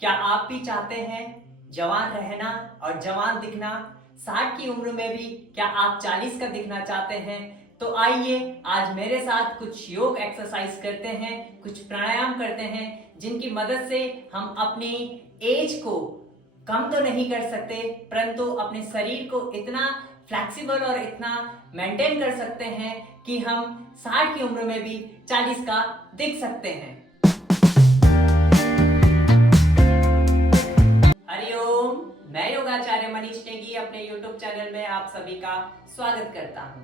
क्या आप भी चाहते हैं जवान रहना और जवान दिखना? 60 की उम्र में भी क्या आप 40 का दिखना चाहते हैं? तो आइए आज मेरे साथ कुछ योग एक्सरसाइज करते हैं, कुछ प्राणायाम करते हैं, जिनकी मदद से हम अपनी एज को कम तो नहीं कर सकते, परंतु अपने शरीर को इतना फ्लेक्सिबल और इतना मेंटेन कर सकते हैं कि हम 60 की उम्र में भी 40 का दिख सकते हैं। हरिओम, मैं योगाचार्य मनीष नेगी अपने YouTube चैनल में आप सभी का स्वागत करता हूं।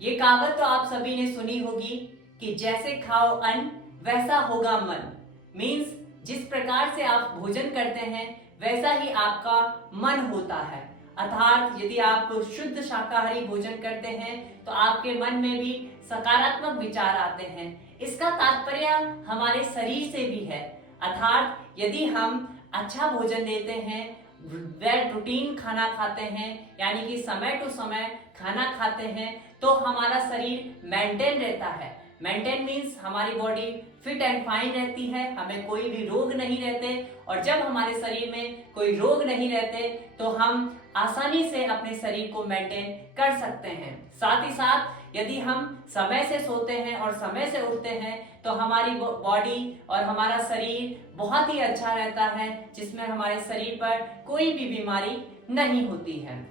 ये कहावत तो आप सभी ने सुनी होगी कि जैसे खाओ अन्न वैसा होगा मन। मीन्स जिस प्रकार से आप भोजन करते हैं वैसा ही आपका मन होता है। अर्थात यदि आप शुद्ध शाकाहारी भोजन करते हैं तो आपके मन में भी सकारात्मक विचार आते हैं। इसका तात्पर्य हमारे शरीर से भी है। अर्थात यदि हम अच्छा भोजन लेते हैं, वेल प्रोटीन खाना खाते हैं, यानी कि समय टू समय खाना खाते हैं, तो हमारा शरीर मेंटेन रहता है। मेंटेन मीन्स हमारी बॉडी फिट एंड फाइन रहती है, हमें कोई भी रोग नहीं रहते। और जब हमारे शरीर में कोई रोग नहीं रहते तो हम आसानी से अपने शरीर को मेंटेन कर सकते हैं। साथ ही साथ यदि हम समय से सोते हैं और समय से उठते हैं तो हमारी बॉडी और हमारा शरीर बहुत ही अच्छा रहता है, जिसमें हमारे शरीर पर कोई भी बीमारी नहीं होती है।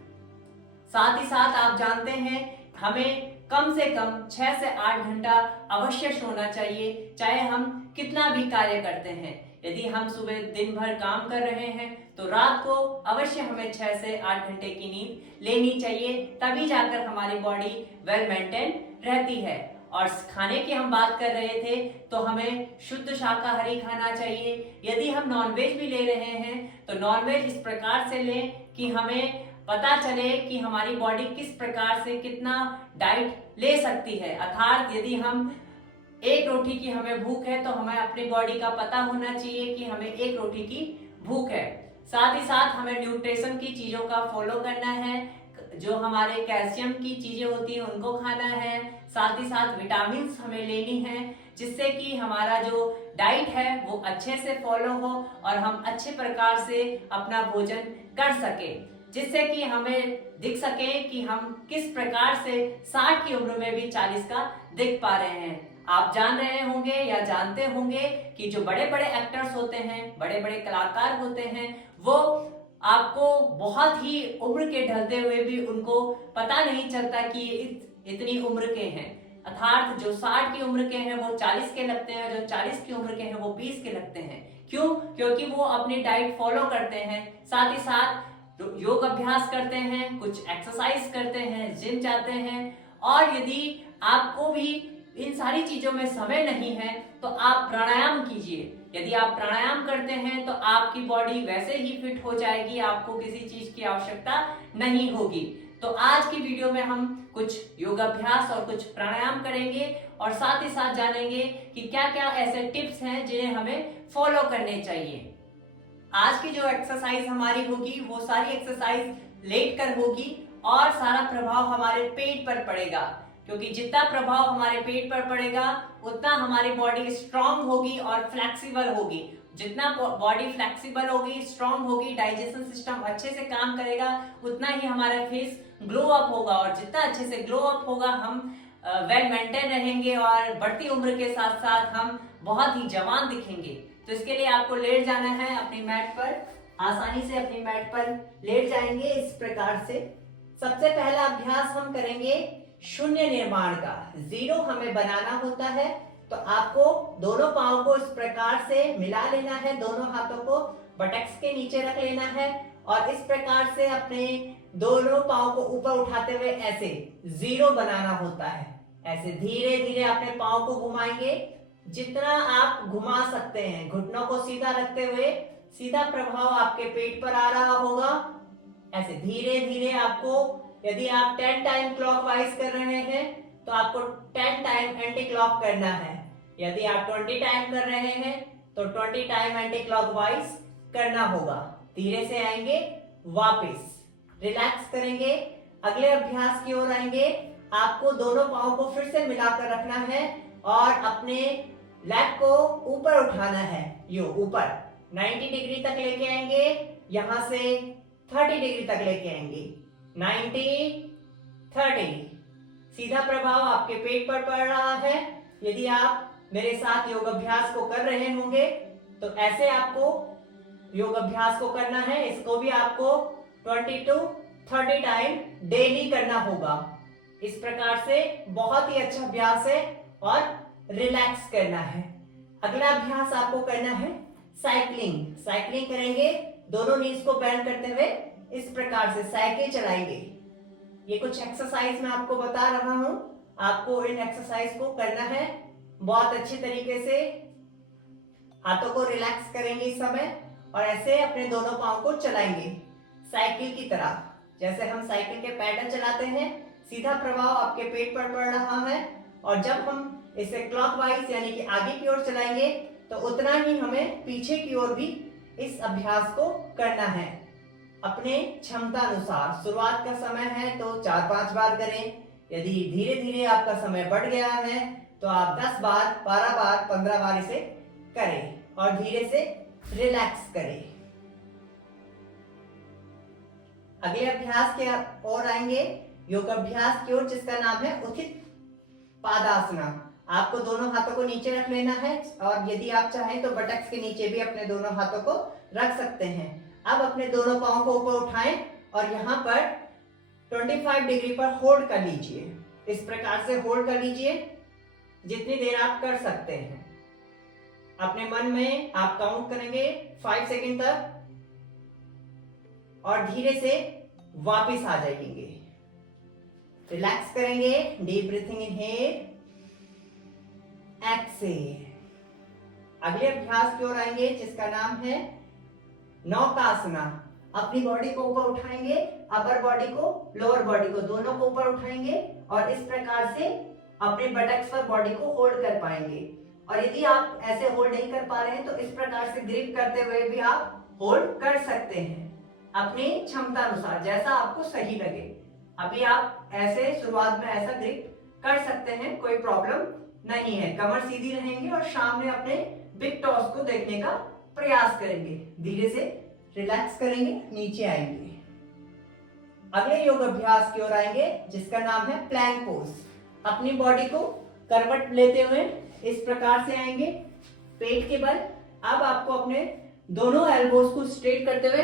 साथ ही साथ आप जानते हैं हमें कम से कम 6 से 8 घंटा अवश्य सोना चाहिए, चाहे हम कितना भी कार्य करते हैं। यदि हम सुबह दिन भर काम कर रहे हैं तो रात को अवश्य हमें 6 से 8 घंटे की नींद लेनी चाहिए, तभी जाकर हमारी बॉडी वेल मेंटेन रहती है। और खाने की हम बात कर रहे थे तो हमें शुद्ध शाकाहारी खाना चाहिए। यदि हम नॉनवेज भी ले रहे हैं तो नॉनवेज इस प्रकार से लें कि हमें पता चले कि हमारी बॉडी किस प्रकार से कितना डाइट ले सकती है। अर्थात यदि हम एक रोटी की हमें भूख है तो हमें अपनी बॉडी का पता होना चाहिए कि हमें एक रोटी की भूख है। साथ ही साथ हमें न्यूट्रिशन की चीजों का फॉलो करना है, जो हमारे कैल्शियम की चीजें होती है उनको खाना है। साथ ही साथ विटामिन हमें लेनी है, जिससे कि हमारा जो डाइट है वो अच्छे से फॉलो हो और हम अच्छे प्रकार से अपना भोजन कर सके, जिससे कि हमें दिख सके कि हम किस प्रकार से 60 की उम्र में भी 40 का दिख पा रहे हैं। आप जान रहे होंगे या जानते होंगे कि जो बड़े बड़े एक्टर्स होते हैं, बड़े बड़े कलाकार होते हैं, वो आपको बहुत ही उम्र के ढलते हुए भी उनको पता नहीं चलता कि इतनी उम्र के हैं। अर्थात जो 60 की उम्र के हैं वो 40 के लगते हैं, जो 40 की उम्र के हैं वो 20 के लगते हैं। क्यों? क्योंकि वो अपनी डाइट फॉलो करते हैं, साथ ही साथ योग अभ्यास करते हैं, कुछ एक्सरसाइज करते हैं, जिम जाते हैं। और यदि आपको भी इन सारी चीजों में समय नहीं है तो आप प्राणायाम कीजिए। यदि आप प्राणायाम करते हैं तो आपकी बॉडी वैसे ही फिट हो जाएगी, आपको किसी चीज की आवश्यकता नहीं होगी। तो आज की वीडियो में हम कुछ योगाभ्यास और कुछ प्राणायाम करेंगे और साथ ही साथ जानेंगे कि क्या क्या ऐसे टिप्स हैं जिन्हें हमें फॉलो करने चाहिए। आज की जो एक्सरसाइज हमारी होगी वो सारी एक्सरसाइज लेट कर होगी और सारा प्रभाव हमारे पेट पर पड़ेगा, क्योंकि जितना प्रभाव हमारे पेट पर पड़ेगा उतना हमारी बॉडी स्ट्रांग होगी और फ्लेक्सिबल होगी। जितना बॉडी फ्लेक्सिबल होगी, स्ट्रांग होगी, डाइजेशन सिस्टम अच्छे से काम करेगा, उतना ही हमारा फेस ग्लो अप होगा। और जितना अच्छे से ग्लो अप होगा हम वेल मेंटेन रहेंगे और बढ़ती उम्र के साथ साथ हम बहुत ही जवान दिखेंगे। तो इसके लिए आपको लेट जाना है अपनी मैट पर। आसानी से अपनी मैट पर लेट जाएंगे इस प्रकार से। सबसे पहला अभ्यास हम करेंगे शून्य निर्माण का। जीरो हमें बनाना होता है, तो आपको दोनों पांव को इस प्रकार से मिला लेना है, दोनों हाथों को बटक्स के नीचे रख लेना है और इस प्रकार से अपने दोनों पांव को ऊपर उठाते हुए ऐसे जीरो बनाना होता है। ऐसे धीरे धीरे अपने पांव को घुमाएंगे, जितना आप घुमा सकते हैं। घुटनों को सीधा रखते हुए सीधा प्रभाव आपके पेट पर आ रहा होगा। ऐसे धीरे धीरे आपको, यदि आप 10 टाइम क्लॉकवाइज कर रहे हैं तो आपको 10 टाइम एंटी क्लॉक करना है। यदि आप 20 टाइम कर रहे हैं तो 20 टाइम एंटी क्लॉकवाइज करना होगा। धीरे से आएंगे, वापस रिलैक्स करेंगे, अगले अभ्यास की ओर आएंगे। आपको दोनों पांव को फिर से मिलाकर रखना है और अपने लेग को ऊपर उठाना है, यो ऊपर। 90 डिग्री तक लेके आएंगे, यहां से 30 डिग्री तक लेके आएंगे, 90 30। सीधा प्रभाव आपके पेट पर पड़ रहा है। यदि आप मेरे साथ योग अभ्यास को कर रहे होंगे तो ऐसे आपको योग अभ्यास को करना है। इसको भी आपको 20 to 30 टाइम डेली करना होगा। इस प्रकार से बहुत ही अच्छा अभ्यास है और रिलैक्स करना है। अगला अभ्यास आपको करना है साइकिलिंग। साइकिलिंग करेंगे, दोनों नीज को बेंड करते हुए इस प्रकार से साइकिल चलाएंगे। ये कुछ एक्सरसाइज मैं आपको बता रहा हूं, आपको इन एक्सरसाइज को करना है बहुत अच्छे तरीके से। हाथों को रिलैक्स करेंगे इस समय और ऐसे अपने दोनों पांव को चलाएंगे साइकिल की तरह। जैसे हम साइकिल के पैडल चलाते हैं, सीधा प्रभाव आपके पेट पर पड़ रहा है और जब हम इसे क्लॉकवाइज यानी कि आगे की ओर चलाएंगे तो उतना ही हमें पीछे की ओर भी इस अभ्यास को करना है अपने क्षमता अनुसार। शुरुआत का समय है तो 4-5 बार करें। यदि धीरे धीरे आपका समय बढ़ गया है तो आप 10 बार, 12 बार, 15 बार इसे करें और धीरे से रिलैक्स करें। अगले अभ्यास के ओर आएंगे, योग अभ्यास की ओर, जिसका नाम है उचित पादासना। आपको दोनों हाथों को नीचे रख लेना है और यदि आप चाहें तो बटक्स के नीचे भी अपने दोनों हाथों को रख सकते हैं। अब अपने दोनों पांव को ऊपर उठाएं और यहां पर 25 डिग्री पर होल्ड कर लीजिए। इस प्रकार से होल्ड कर लीजिए जितनी देर आप कर सकते हैं। अपने मन में आप काउंट करेंगे 5 सेकंड तक और धीरे से वापस आ जाएंगे। रिलैक्स करेंगे, डीप ब्रीथिंग इनहेल, एक्सेल। अगले अभ्यास की ओर आएंगे जिसका नाम है नौकासना। अपनी बॉडी को ऊपर उठाएंगे, अपर बॉडी को, लोअर बॉडी को, दोनों को ऊपर उठाएंगे और इस प्रकार से अपने बटक्स पर बॉडी को होल्ड कर पाएंगे। और यदि आप ऐसे होल्ड नहीं कर पा रहे हैं तो इस प्रकार से ग्रिप करते हुए भी आप होल्ड कर सकते हैं अपनी क्षमता अनुसार, जैसा आपको सही लगे। अभी आप ऐसे शुरुआत में ऐसा ग्रिप कर सकते हैं, कोई प्रॉब्लम नहीं है। कमर सीधी रहेंगे और सामने अपने बिग टॉस को देखने का प्रयास करेंगे। धीरे से रिलैक्स करेंगे, नीचे आएंगे। अगले योग अभ्यास की ओर आएंगे जिसका नाम है प्लैंक पोज। अपनी बॉडी को करवट लेते हुए इस प्रकार से आएंगे पेट के बल। अब आपको अपने दोनों एल्बोज को स्ट्रेट करते हुए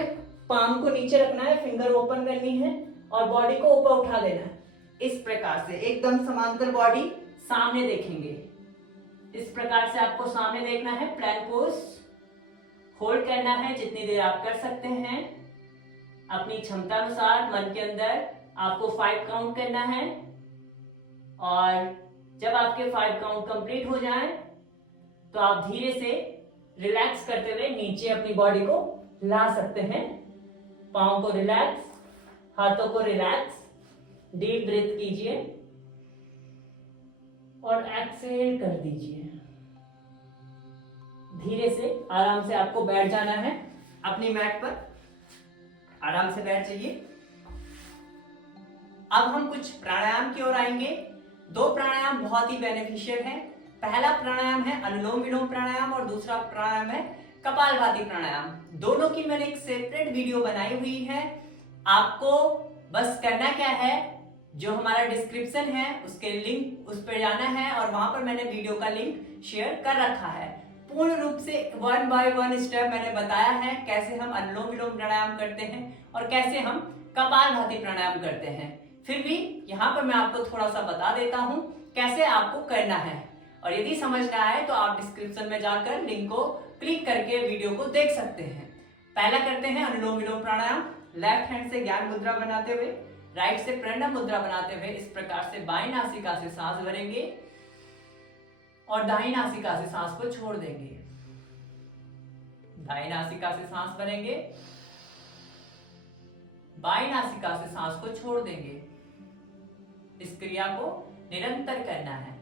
पाम को नीचे रखना है, फिंगर ओपन करनी है और बॉडी को ऊपर उठा देना है। इस प्रकार से एकदम समांतर बॉडी सामने देखेंगे। इस प्रकार से आपको सामने देखना है। प्लैंक पोज होल्ड करना है जितनी देर आप कर सकते हैं अपनी क्षमता अनुसार। मन के अंदर आपको 5 काउंट करना है और जब आपके 5 काउंट कंप्लीट हो जाएं तो आप धीरे से रिलैक्स करते हुए नीचे अपनी बॉडी को ला सकते हैं। पांव को रिलैक्स, हाथों को रिलैक्स, डीप ब्रीथ कीजिए और एक्सहेल कर दीजिए। धीरे से आराम से आपको बैठ जाना है अपनी मैट पर। आराम से बैठ जाइए। अब हम कुछ प्राणायाम की ओर आएंगे। 2 प्राणायाम बहुत ही बेनिफिशियल है। पहला प्राणायाम है अनुलोम विलोम प्राणायाम और दूसरा प्राणायाम है कपालभाति प्राणायाम। दोनों की मैंने एक सेपरेट वीडियो बनाई हुई है। आपको बस करना क्या है, जो हमारा डिस्क्रिप्शन है उसके लिंक, उस पर जाना है और वहां पर मैंने वीडियो का लिंक शेयर कर रखा है। पूर्ण रूप से 1 by 1 स्टेप मैंने बताया है कैसे हम अनुलोम विलोम प्राणायाम करते हैं और कैसे हम कपालभाति प्राणायाम करते हैं। फिर भी यहाँ पर मैं आपको थोड़ा सा बता देता हूँ कैसे आपको करना है और यदि समझ ना आए तो आप डिस्क्रिप्शन में जाकर लिंक को क्लिक करके वीडियो को देख सकते हैं। पहला करते हैं अनुलोम विलोम प्राणायाम। लेफ्ट हैंड से ज्ञान मुद्रा बनाते हुए, राइट से प्रणव मुद्रा बनाते हुए इस प्रकार से बाएं नासिका से सांस भरेंगे और दाहिनी नासिका से सांस को छोड़ देंगे। दाहिनी नासिका से सांस भरेंगे, बाएं नासिका से सांस को छोड़ देंगे। इस क्रिया को निरंतर करना है।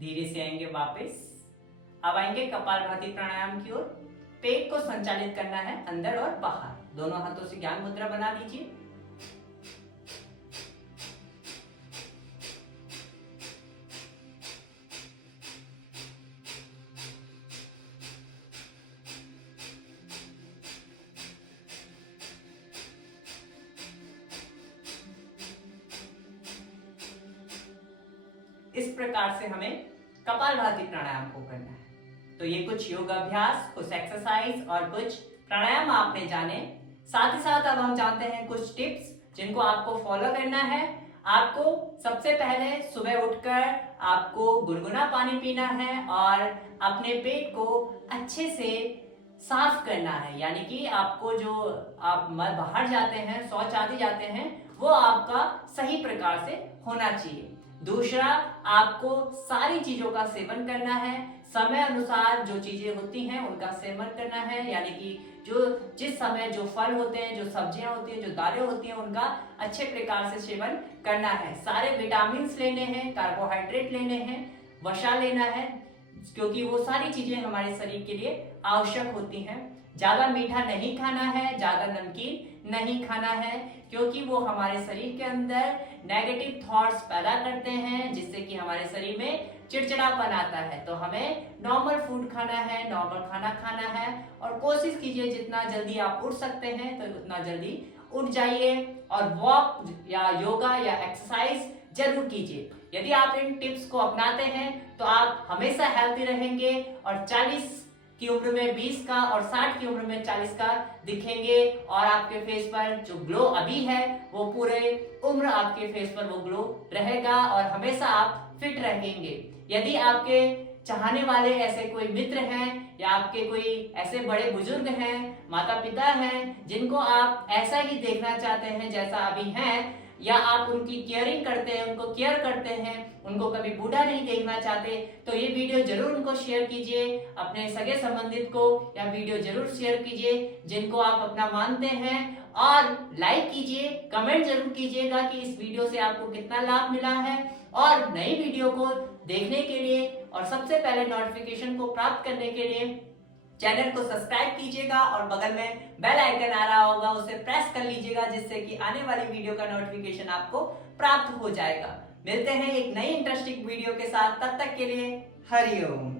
धीरे से आएंगे वापस। अब आएंगे कपालभाति प्राणायाम की ओर। पेट को संचालित करना है अंदर और बाहर। दोनों हाथों से ज्ञान मुद्रा बना लीजिए। इस प्रकार से हमें कपालभाति प्राणायाम को करना है। तो ये कुछ योग अभ्यास, कुछ एक्सरसाइज और कुछ प्राणायाम आपने जाने। साथ ही साथ अब हम जानते हैं कुछ टिप्स जिनको आपको फॉलो करना है। आपको सबसे पहले सुबह उठकर आपको गुनगुना पानी पीना है और अपने पेट को अच्छे से साफ करना है। यानी कि आपको जो आप बाहर जाते हैं, शौच आदि जाते हैं, वो आपका सही प्रकार से होना चाहिए। दूसरा, आपको सारी चीजों का सेवन करना है। समय अनुसार जो चीजें होती हैं उनका सेवन करना है। यानी कि जो जिस समय जो फल होते हैं, जो सब्जियां होती हैं, जो दालें होती हैं, उनका अच्छे प्रकार से सेवन करना है। सारे विटामिन लेने हैं, कार्बोहाइड्रेट लेने हैं, वसा लेना है, क्योंकि वो सारी चीजें हमारे शरीर के लिए आवश्यक होती हैं। ज्यादा मीठा नहीं खाना है, ज्यादा नमकीन नहीं खाना है, क्योंकि वो हमारे शरीर के अंदर नेगेटिव थॉट्स पैदा करते हैं, जिससे कि हमारे शरीर में चिड़चिड़ापन आता है। तो हमें नॉर्मल फूड खाना है, नॉर्मल खाना खाना है और कोशिश कीजिए जितना जल्दी आप उठ सकते हैं तो उतना जल्दी उठ जाइए और वॉक या योगा या एक्सरसाइज जरूर कीजिए। यदि आप इन टिप्स को अपनाते हैं तो आप हमेशा हेल्थी रहेंगे और 40 की उम्र में 20 का और 60 की उम्र में 40 का दिखेंगे और आपके फेस पर जो ग्लो अभी है वो पूरे उम्र आपके फेस पर वो ग्लो रहेगा और हमेशा आप फिट रहेंगे। यदि आपके चाहने वाले ऐसे कोई मित्र हैं या आपके कोई ऐसे बड़े बुजुर्ग हैं, माता पिता हैं, जिनको आप ऐसा ही देखना चाहते हैं जैसा अभी हैं, या आप उनकी केयरिंग करते हैं, उनको केयर करते हैं, उनको कभी बूढ़ा नहीं देखना चाहते, तो ये वीडियो जरूर उनको शेयर कीजिए, अपने सगे संबंधित को या वीडियो जरूर शेयर कीजिए जिनको आप अपना मानते हैं, और लाइक कीजिए, कमेंट जरूर कीजिएगा कि इस वीडियो से आपको कितना लाभ मिला है। और नई वीडियो को देखने के लिए और सबसे पहले नोटिफिकेशन को प्राप्त करने के लिए चैनल को सब्सक्राइब कीजिएगा और बगल में बेल आइकन आ रहा होगा, उसे प्रेस कर लीजिएगा, जिससे कि आने वाली वीडियो का नोटिफिकेशन आपको प्राप्त हो जाएगा। मिलते हैं एक नई इंटरेस्टिंग वीडियो के साथ, तब तक के लिए हरिओम।